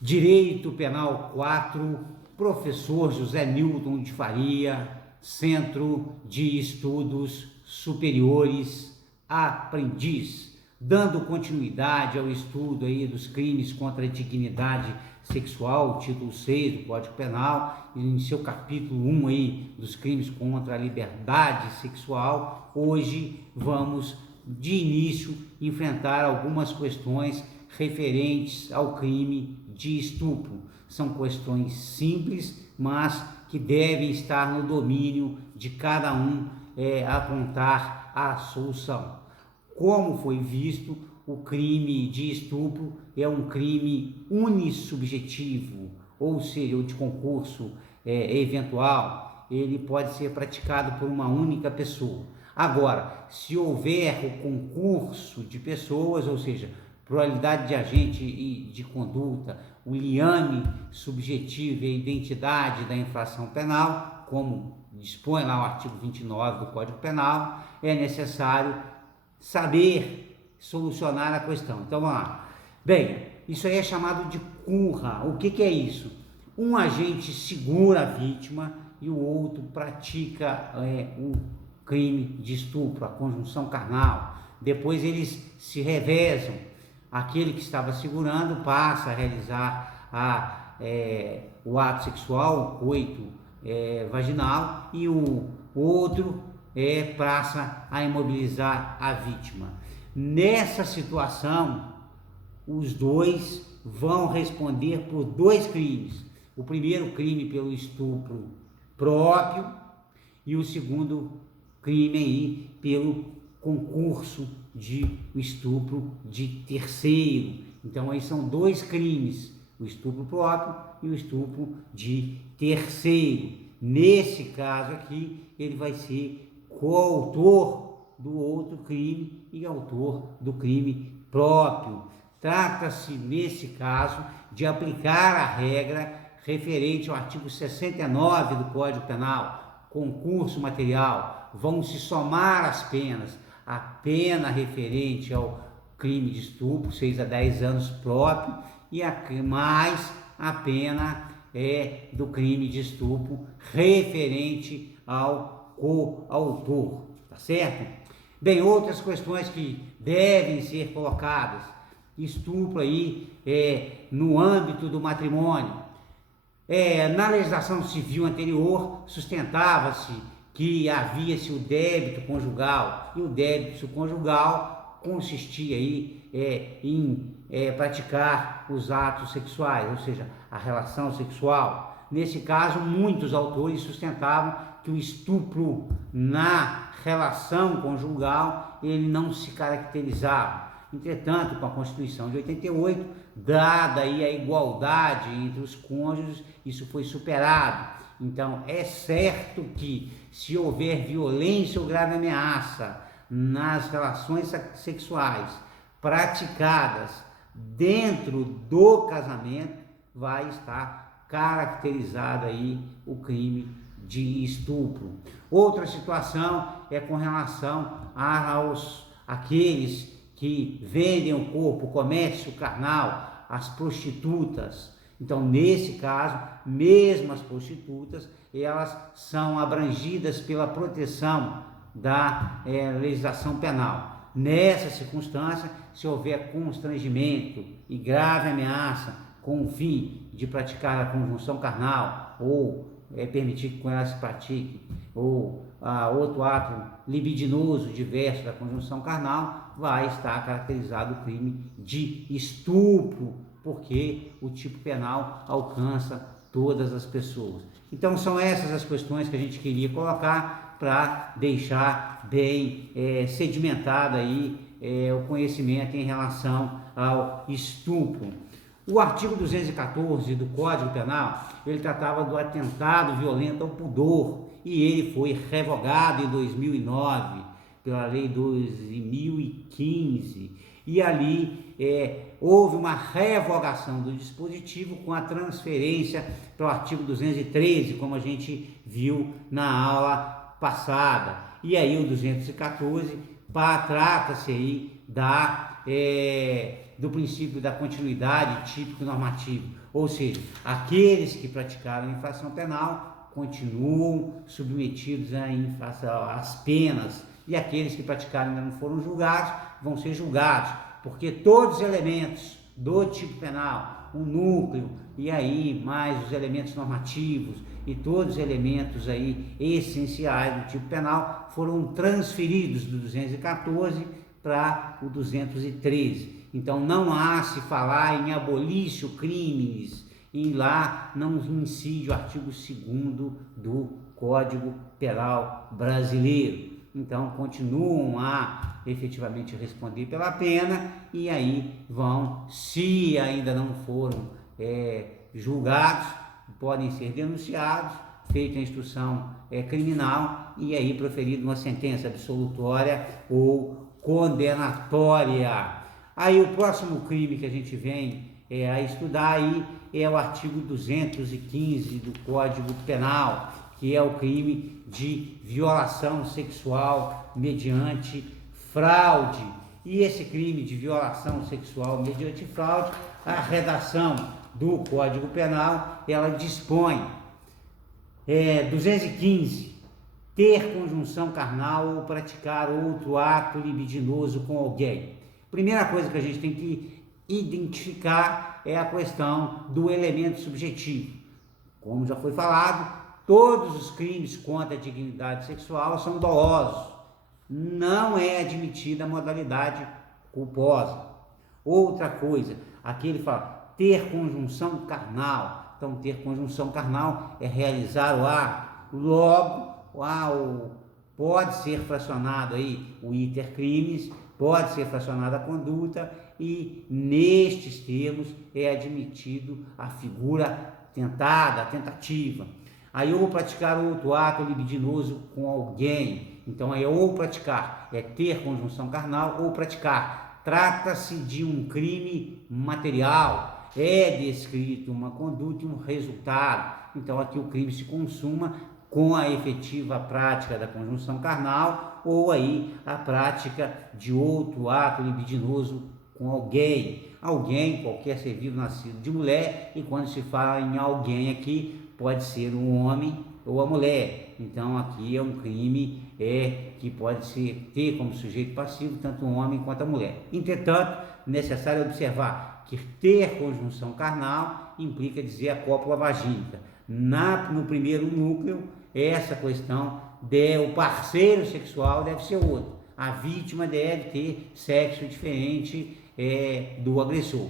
Direito Penal 4, professor José Newton de Faria, Centro de Estudos Superiores, Aprendiz, dando continuidade ao estudo aí dos crimes contra a dignidade sexual, título 6 do Código Penal, e em seu capítulo 1 aí dos crimes contra a liberdade sexual. Hoje vamos de início enfrentar algumas questões referentes ao crime de estupro. São questões simples, mas que devem estar no domínio de cada um apontar a solução. Como foi visto, o crime de estupro é um crime unissubjetivo, ou seja, o de concurso eventual. Ele pode ser praticado por uma única pessoa. Agora, se houver o concurso de pessoas, ou seja, pluralidade de agente e de conduta, o liame subjetivo e a identidade da infração penal, como dispõe lá o artigo 29 do Código Penal, é necessário saber solucionar a questão. Então vamos lá. Bem, isso aí é chamado de curra. O que é isso? Um agente segura a vítima e o outro pratica o crime de estupro, a conjunção carnal. Depois eles se revezam. Aquele que estava segurando passa a realizar o ato sexual, o coito vaginal, e o outro passa a imobilizar a vítima. Nessa situação, os dois vão responder por dois crimes. O primeiro crime pelo estupro próprio e o segundo crime aí pelo concurso de estupro de terceiro. Então aí são dois crimes, o estupro próprio e o estupro de terceiro. Nesse caso aqui, ele vai ser coautor do outro crime e autor do crime próprio. Trata-se, nesse caso, de aplicar a regra referente ao artigo 69 do Código Penal, concurso material. Vão se somar as penas, a pena referente ao crime de estupro, 6 a 10 anos próprio, e mais a pena do crime de estupro referente ao coautor, tá certo? Bem, outras questões que devem ser colocadas: estupro aí no âmbito do matrimônio. Na legislação civil anterior sustentava-se que havia-se o débito conjugal, e o débito conjugal consistia aí em praticar os atos sexuais, ou seja, a relação sexual. Nesse caso, muitos autores sustentavam que o estupro na relação conjugal ele não se caracterizava. Entretanto, com a Constituição de 88, dada aí a igualdade entre os cônjuges, isso foi superado. Então, é certo que se houver violência ou grave ameaça nas relações sexuais praticadas dentro do casamento, vai estar caracterizado aí o crime de estupro. Outra situação é com relação àqueles que vendem o corpo, comércio carnal, as prostitutas. Então, nesse caso, mesmo as prostitutas, elas são abrangidas pela proteção da legislação penal. Nessa circunstância, se houver constrangimento e grave ameaça com o fim de praticar a conjunção carnal, ou permitir que com ela se pratique, ou outro ato libidinoso diverso da conjunção carnal, vai estar caracterizado o crime de estupro, porque o tipo penal alcança todas as pessoas. Então são essas as questões que a gente queria colocar para deixar bem sedimentado aí o conhecimento em relação ao estupro. O artigo 214 do Código Penal, ele tratava do atentado violento ao pudor, e ele foi revogado em 2009 pela Lei 12.015, e ali houve uma revogação do dispositivo com a transferência para o artigo 213, como a gente viu na aula passada. E aí o 214 trata-se aí da do princípio da continuidade típico-normativo, ou seja, aqueles que praticaram infração penal continuam submetidos às penas, e aqueles que praticaram ainda não foram julgados vão ser julgados, porque todos os elementos do tipo penal, o núcleo e aí mais os elementos normativos e todos os elementos aí essenciais do tipo penal foram transferidos do 214 para o 213. Então não há se falar em abolício crimes, e lá não incide o artigo 2º do Código Penal brasileiro. Então continuam a efetivamente responder pela pena, e aí vão, se ainda não foram julgados, podem ser denunciados, feita a instrução criminal e aí proferida uma sentença absolutória ou condenatória. Aí o próximo crime que a gente vem a estudar aí é o artigo 215 do Código Penal, que é o crime de violação sexual mediante fraude. E esse crime de violação sexual mediante fraude, a redação do Código Penal, ela dispõe 215, ter conjunção carnal ou praticar outro ato libidinoso com alguém. Primeira coisa que a gente tem que identificar é a questão do elemento subjetivo. Como já foi falado, todos os crimes contra a dignidade sexual são dolosos. Não é admitida a modalidade culposa. Outra coisa, aqui ele fala ter conjunção carnal. Então, ter conjunção carnal é realizar o ato. Logo, pode ser fracionado aí o iter crimes, pode ser fracionada a conduta, e nestes termos é admitido a figura tentada, a tentativa. Aí ou praticar outro ato libidinoso com alguém. Então é ou praticar, é ter conjunção carnal, ou praticar. Trata-se de um crime material, é descrito uma conduta e um resultado. Então aqui o crime se consuma com a efetiva prática da conjunção carnal ou aí a prática de outro ato libidinoso com alguém. Alguém, qualquer ser vivo nascido de mulher, e quando se fala em alguém aqui, pode ser um homem ou a mulher. Então aqui é um crime que pode ter como sujeito passivo tanto o homem quanto a mulher. Entretanto, necessário observar que ter conjunção carnal implica dizer a cópula vagínica. No primeiro núcleo, essa questão o parceiro sexual deve ser outro. A vítima deve ter sexo diferente do agressor.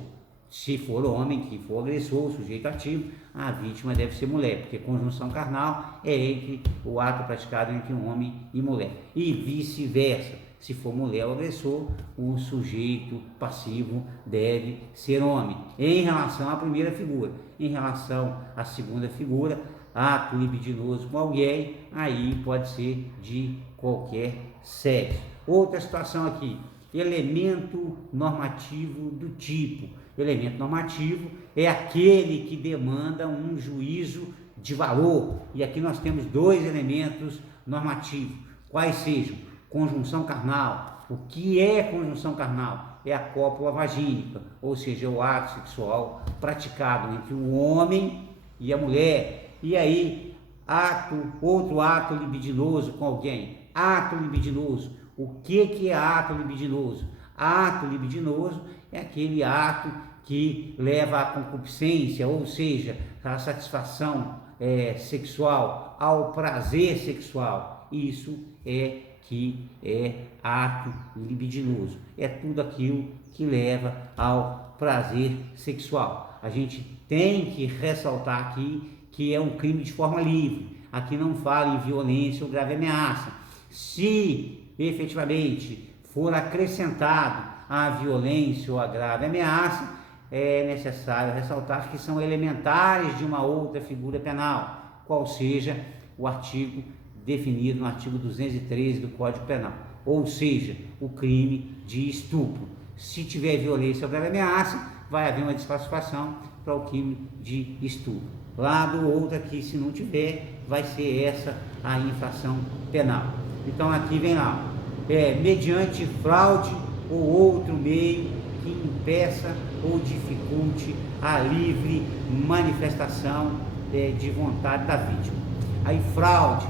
Se for homem que for agressor, sujeito ativo, a vítima deve ser mulher, porque conjunção carnal é entre o ato praticado entre um homem e mulher. E vice-versa, se for mulher o agressor, o sujeito passivo deve ser homem. Em relação à primeira figura, em relação à segunda figura, ato libidinoso com alguém, aí pode ser de qualquer sexo. Outra situação aqui, elemento normativo do tipo. Elemento normativo é aquele que demanda um juízo de valor. E aqui nós temos dois elementos normativos. Quais sejam? Conjunção carnal. O que é conjunção carnal? É a cópula vagínica, ou seja, o ato sexual praticado entre o homem e a mulher. E aí, outro ato libidinoso com alguém. Ato libidinoso. O que é ato libidinoso? Ato libidinoso é aquele ato que leva à concupiscência, ou seja, à satisfação sexual, ao prazer sexual. Isso que é ato libidinoso. É tudo aquilo que leva ao prazer sexual. A gente tem que ressaltar aqui que é um crime de forma livre. Aqui não fala em violência ou grave ameaça. Se efetivamente for acrescentado a violência ou a grave ameaça, é necessário ressaltar que são elementares de uma outra figura penal, qual seja o artigo definido no artigo 213 do Código Penal, ou seja, o crime de estupro. Se tiver violência ou grave ameaça, vai haver uma desclassificação para o crime de estupro. Lá do outro aqui, se não tiver, vai ser essa a infração penal. Então aqui vem lá, mediante fraude ou outro meio que impeça ou dificulte a livre manifestação de vontade da vítima. Aí fraude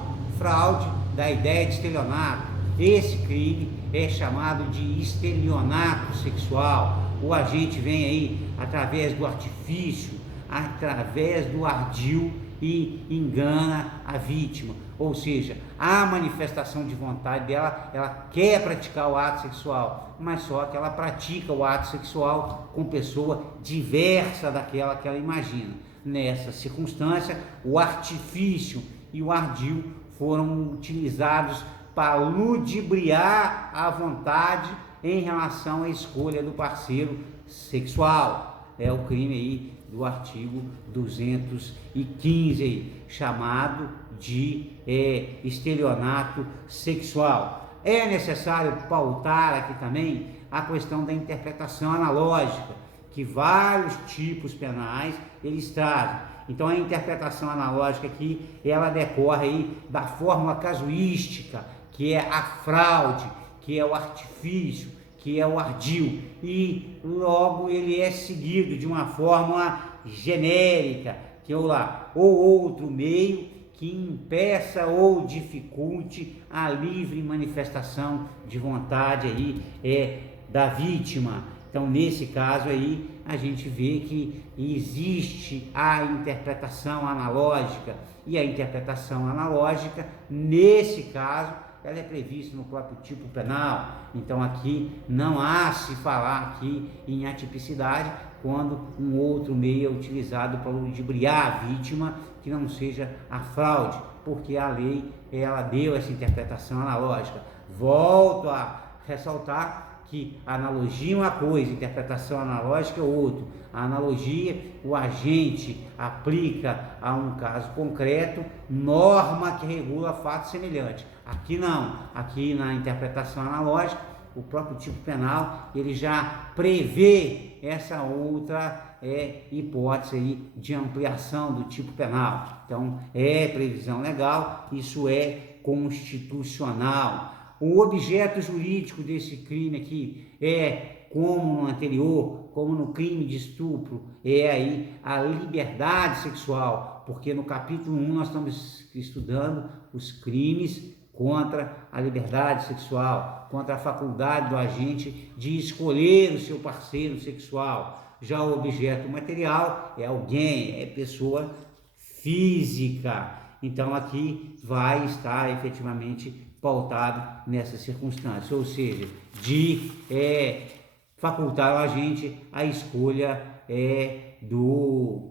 da ideia de estelionato. Esse crime é chamado de estelionato sexual. O agente vem aí através do artifício, através do ardil e engana a vítima. Ou seja, a manifestação de vontade dela, ela quer praticar o ato sexual, mas só que ela pratica o ato sexual com pessoa diversa daquela que ela imagina. Nessa circunstância, o artifício e o ardil foram utilizados para ludibriar a vontade em relação à escolha do parceiro sexual. É o crime aí do artigo 215 aí, chamado de estelionato sexual. É necessário pautar aqui também a questão da interpretação analógica, que vários tipos penais eles trazem. Então a interpretação analógica aqui, ela decorre aí da fórmula casuística, que é a fraude, que é o artifício, que é o ardil, e logo ele é seguido de uma fórmula genérica, que é ou outro meio que impeça ou dificulte a livre manifestação de vontade aí da vítima. Então, nesse caso aí, a gente vê que existe a interpretação analógica, e a interpretação analógica, nesse caso, ela é prevista no próprio tipo penal. Então aqui não há se falar aqui em atipicidade quando um outro meio é utilizado para ludibriar a vítima que não seja a fraude, porque a lei ela deu essa interpretação analógica. Volto a ressaltar que a analogia é uma coisa, interpretação analógica é outra. A analogia, o agente aplica a um caso concreto norma que regula fato semelhante. Aqui não, aqui na interpretação analógica, o próprio tipo penal, ele já prevê essa outra hipótese aí de ampliação do tipo penal. Então, é previsão legal, isso é constitucional. O objeto jurídico desse crime aqui como no anterior, como no crime de estupro, aí a liberdade sexual, porque no capítulo 1 nós estamos estudando os crimes contra a liberdade sexual, contra a faculdade do agente de escolher o seu parceiro sexual. Já o objeto material é alguém, é pessoa física. Então aqui vai estar efetivamente pautado nessa circunstância, ou seja, de facultar o agente a escolha do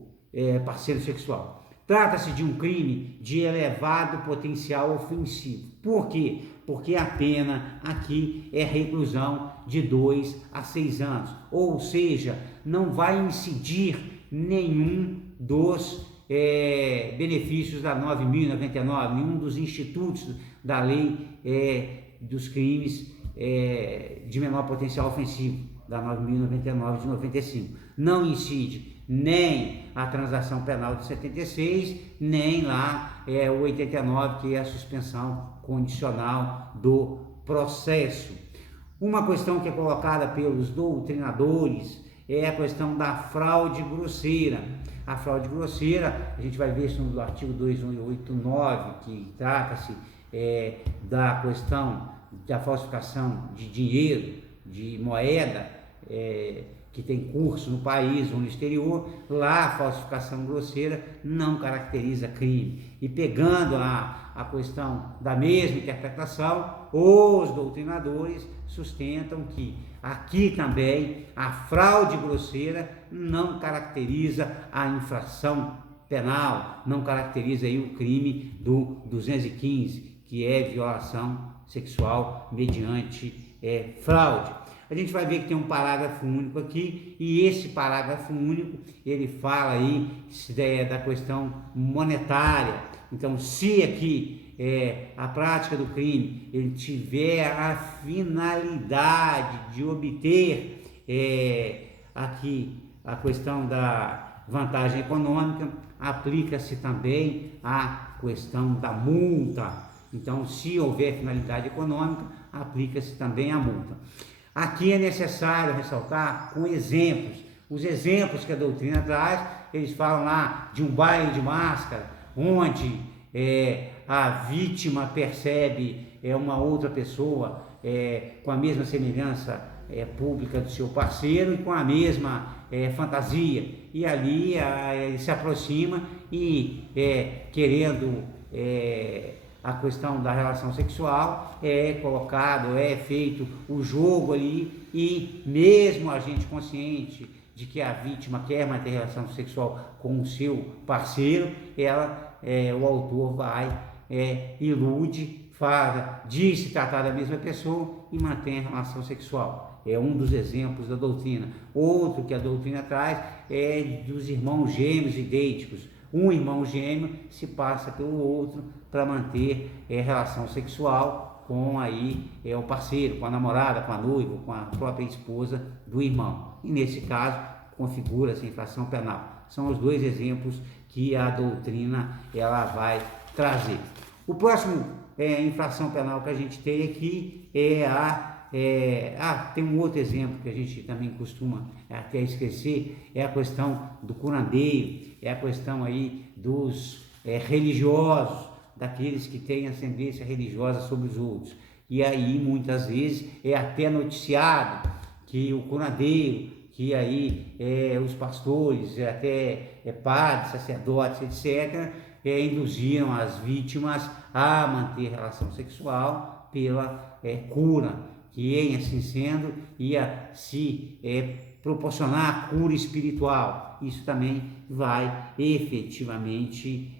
parceiro sexual. Trata-se de um crime de elevado potencial ofensivo. Por quê? Porque a pena aqui é reclusão de 2 a 6 anos, ou seja, não vai incidir nenhum dos benefícios da 9.099, nenhum dos institutos da lei dos crimes de menor potencial ofensivo, da 9.099 de 95. Não incide nem a transação penal de 76, nem lá o 89, que é a suspensão condicional do processo. Uma questão que é colocada pelos doutrinadores é a questão da fraude grosseira. A fraude grosseira, a gente vai ver isso no artigo 2189, que trata-se da questão da falsificação de dinheiro, de moeda, que tem curso no país ou no exterior. Lá a falsificação grosseira não caracteriza crime. E pegando a questão da mesma interpretação, os doutrinadores sustentam que aqui também a fraude grosseira não caracteriza a infração penal, não caracteriza aí o crime do 215, que é violação sexual mediante fraude. A gente vai ver que tem um parágrafo único aqui, e esse parágrafo único, ele fala aí da questão monetária. Então, se aqui a prática do crime, ele tiver a finalidade de obter aqui a questão da vantagem econômica, aplica-se também a questão da multa. Então, se houver finalidade econômica, aplica-se também a multa. Aqui é necessário ressaltar com exemplos. Os exemplos que a doutrina traz, eles falam lá de um baile de máscara, onde a vítima percebe uma outra pessoa com a mesma semelhança pública do seu parceiro e com a mesma fantasia. E ali ele se aproxima e querendo a questão da relação sexual, colocado, feito o jogo ali, e mesmo a gente consciente de que a vítima quer manter relação sexual com o seu parceiro, o autor vai, ilude, diz se tratar da mesma pessoa e mantém a relação sexual. É um dos exemplos da doutrina. Outro que a doutrina traz é dos irmãos gêmeos idênticos. Um irmão gêmeo se passa pelo outro para manter relação sexual com o parceiro, com a namorada, com a noiva, com a própria esposa do irmão. E nesse caso, configura-se infração penal. São os dois exemplos que a doutrina vai trazer. O próximo infração penal que a gente tem aqui tem um outro exemplo que a gente também costuma até esquecer, é a questão do curandeiro, é a questão dos religiosos, daqueles que têm ascendência religiosa sobre os outros. E aí muitas vezes é até noticiado que o curandeiro, que os pastores, até padres, sacerdotes, etc., induziram as vítimas a manter relação sexual pela cura, que em assim sendo ia se proporcionar a cura espiritual. Isso também vai efetivamente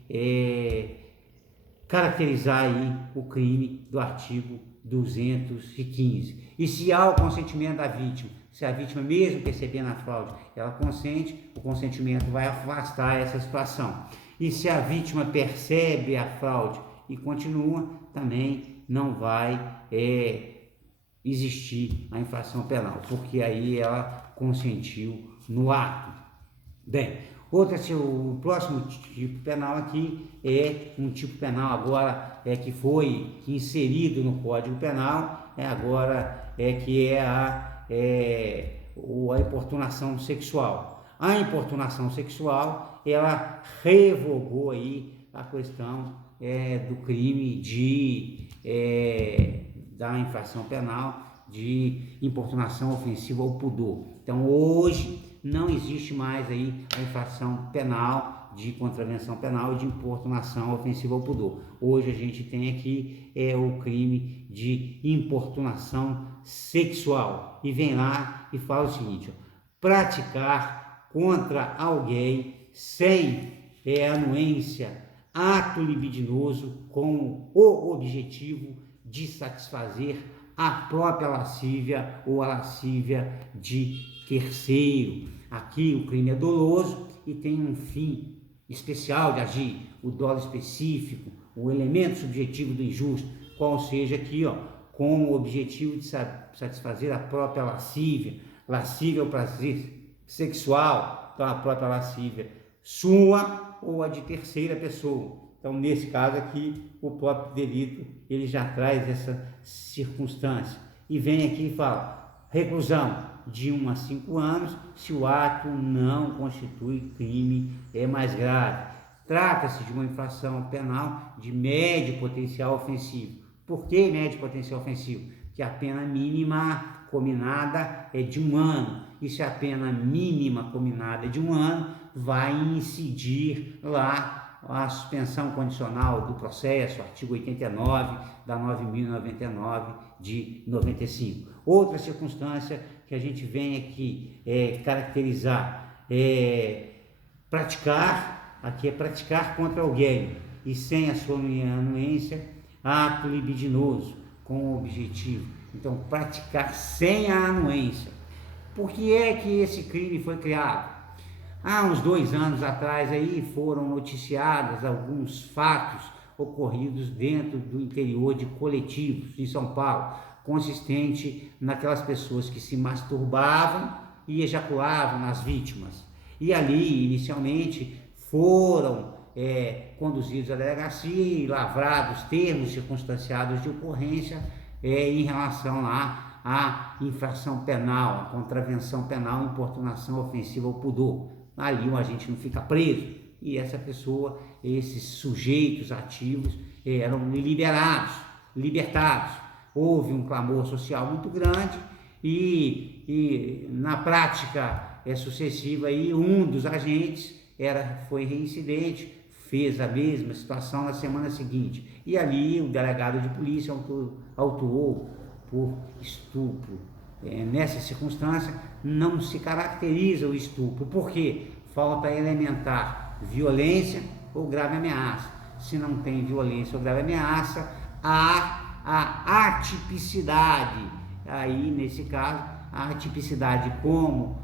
caracterizar o crime do artigo 215. E se há o consentimento da vítima, se a vítima mesmo percebendo a fraude, ela consente, o consentimento vai afastar essa situação. E se a vítima percebe a fraude e continua, também não vai existir a infração penal, porque aí ela consentiu no ato. Bem, o próximo tipo penal aqui é um tipo penal agora que foi inserido no Código Penal, que é a importunação sexual. A importunação sexual, ela revogou a questão do crime da infração penal de importunação ofensiva ao pudor. Então hoje não existe mais a infração penal de contravenção penal e de importunação ofensiva ao pudor. Hoje a gente tem aqui o crime de importunação sexual. E vem lá e fala o seguinte: praticar contra alguém sem anuência ato libidinoso com o objetivo de satisfazer a própria lascívia ou a lascívia de terceiro. Aqui o crime é doloso e tem um fim especial de agir, o dolo específico, o elemento subjetivo do injusto, qual seja aqui, com o objetivo de satisfazer a própria lascívia. Lascívia é o prazer sexual, então a própria lascívia sua ou a de terceira pessoa. Então, nesse caso aqui, o próprio delito, ele já traz essa circunstância. E vem aqui e fala: reclusão de 1 a 5 anos, se o ato não constitui crime mais grave. Trata-se de uma infração penal de médio potencial ofensivo. Por que médio potencial ofensivo? Que a pena mínima combinada é de 1 ano. E se a pena mínima combinada é de 1 ano, vai incidir lá a suspensão condicional do processo, artigo 89 da 9.099 de 95. Outra circunstância que a gente vem aqui caracterizar praticar contra alguém e sem a sua anuência ato libidinoso com o objetivo. Então, praticar sem a anuência. Por que é que esse crime foi criado? Há uns 2 anos atrás foram noticiados alguns fatos ocorridos dentro do interior de coletivos em São Paulo, consistente naquelas pessoas que se masturbavam e ejaculavam nas vítimas. E ali, inicialmente, foram conduzidos à delegacia e lavrados termos circunstanciados de ocorrência em relação lá a infração penal, a contravenção penal, importunação ofensiva ao pudor. Ali o agente não fica preso e essa pessoa, esses sujeitos ativos eram libertados. Houve um clamor social muito grande e na prática sucessiva aí, um dos agentes foi reincidente, fez a mesma situação na semana seguinte. E ali o delegado de polícia autuou por estupro. Nessa circunstância não se caracteriza o estupro, porque falta elementar violência ou grave ameaça. Se não tem violência ou grave ameaça, há a atipicidade. Aí, nesse caso, a atipicidade como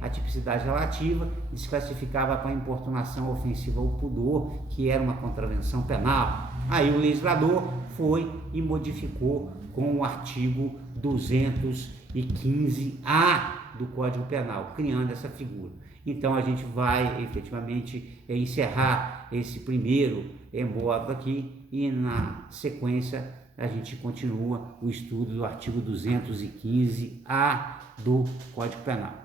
a tipicidade relativa desclassificava para importunação ofensiva ao pudor, que era uma contravenção penal. Aí o legislador foi e modificou com o artigo 215-A do Código Penal, criando essa figura. Então a gente vai efetivamente encerrar esse primeiro módulo aqui e na sequência a gente continua o estudo do artigo 215-A do Código Penal.